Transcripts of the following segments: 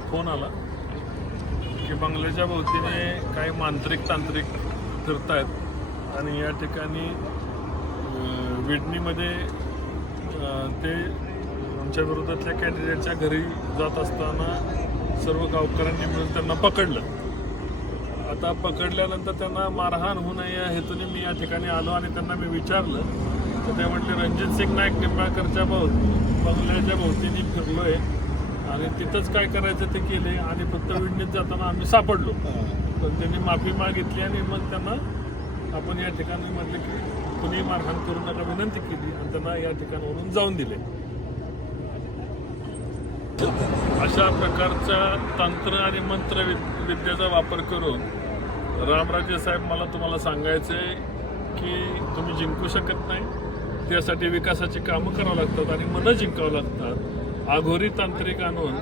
Phone आला की बंगल्याच्या भोवतीने काही मांत्रिक तांत्रिक फिरतायत आणि या ठिकाणी विडणीमध्ये ते आमच्या विरोधातल्या कॅन्डिडेटच्या घरी जात असताना सर्व गावकऱ्यांनी मिळून त्यांना पकडलं. आता पकडल्यानंतर त्यांना मारहाण होऊ नये या हेतूने मी या ठिकाणी आलो आणि त्यांना मी विचारलं तर ते म्हटले रणजित सिंग नाईक निंबाळकरच्या बंगल्याच्या भोवतीने फिरलोय आणि तिथंच काय करायचं ते केले आणि फक्त विडणीत जाताना आम्ही सापडलो. पण त्यांनी माफी मागितली आणि मग त्यांना आपण या ठिकाणी म्हटलं की कुणी मारहाण करू नका विनंती केली आणि त्यांना या ठिकाणावरून जाऊन दिले. अशा प्रकारच्या तंत्र आणि मंत्र विद्येचा वापर करून रामराजे साहेब मला तुम्हाला सांगायचं आहे की तुम्ही जिंकू शकत नाही. त्यासाठी विकासाची कामं करावं लागतात आणि मनं जिंकावं लागतात. आघोरी तांत्रिक आणून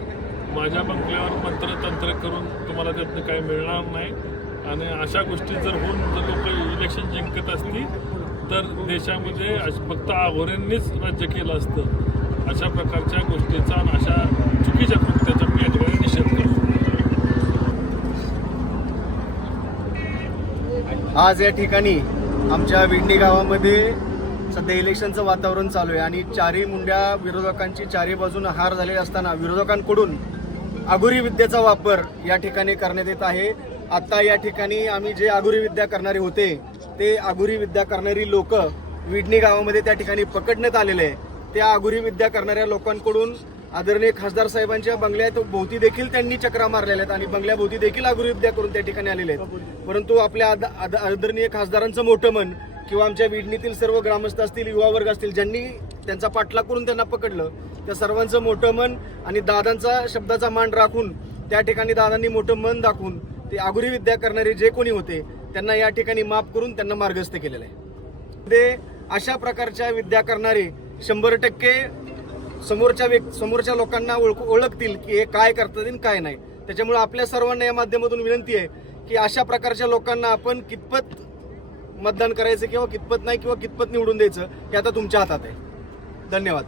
माझ्या बंगल्यावर मंत्रतंत्र करून तुम्हाला त्यातनं काही मिळणार नाही. आणि अशा गोष्टी जर होऊन जर लोक इलेक्शन जिंकत असतील तर देशामध्ये फक्त आघोऱ्यांनीच राज्य केलं असतं. अशा प्रकारच्या गोष्टीचा आणि अशा चुकीच्या कृत्याचा मी या ठिकाणी निषेध करतो. आज या ठिकाणी आमच्या विडणी गावामध्ये सध्या इलेक्शनचं वातावरण चालू आहे आणि चारही मुंड्या विरोधकांची चारही बाजूने हार झालेली असताना विरोधकांकडून आघोरी विद्येचा वापर या ठिकाणी करण्यात येत आहे. आता या ठिकाणी आम्ही जे आघोरी विद्या करणारे होते ते आघोरी विद्या करणारी लोक विडणी गावामध्ये त्या ठिकाणी पकडण्यात आलेले आहे. त्या आघोरी विद्या करणाऱ्या लोकांकडून आदरणीय खासदार साहेबांच्या बंगल्यात भोवती देखील त्यांनी चक्रा मारलेल्या आहेत आणि बंगल्याभोवती देखील आघोरी विद्या करून त्या ठिकाणी आलेले आहेत. परंतु आपल्या आदरणीय खासदारांचं मोठं मन किंवा आमच्या विडणीतील सर्व ग्रामस्थ असतील, युवा वर्ग असतील, ज्यांनी त्यांचा पाठलाग करून त्यांना पकडलं त्या सर्वांचं मोठं मन आणि दादांचा शब्दाचा मान राखून त्या ठिकाणी दादांनी मोठं मन दाखवून ते आघोरी विद्या करणारे जे कोणी होते त्यांना या ठिकाणी माफ करून त्यांना मार्गस्थ केलेलं आहे. ते अशा प्रकारच्या विद्या करणारे 100% समोरच्या लोकांना ओळखतील की हे काय करतात आणि काय नाही. त्याच्यामुळे आपल्या सर्वांना या माध्यमातून विनंती आहे की अशा प्रकारच्या लोकांना आपण कितपत मतदान करायचं किंवा कितपत नाही किंवा कितपत निवडून द्यायचं हे आता तुमच्या हातात आहे. धन्यवाद.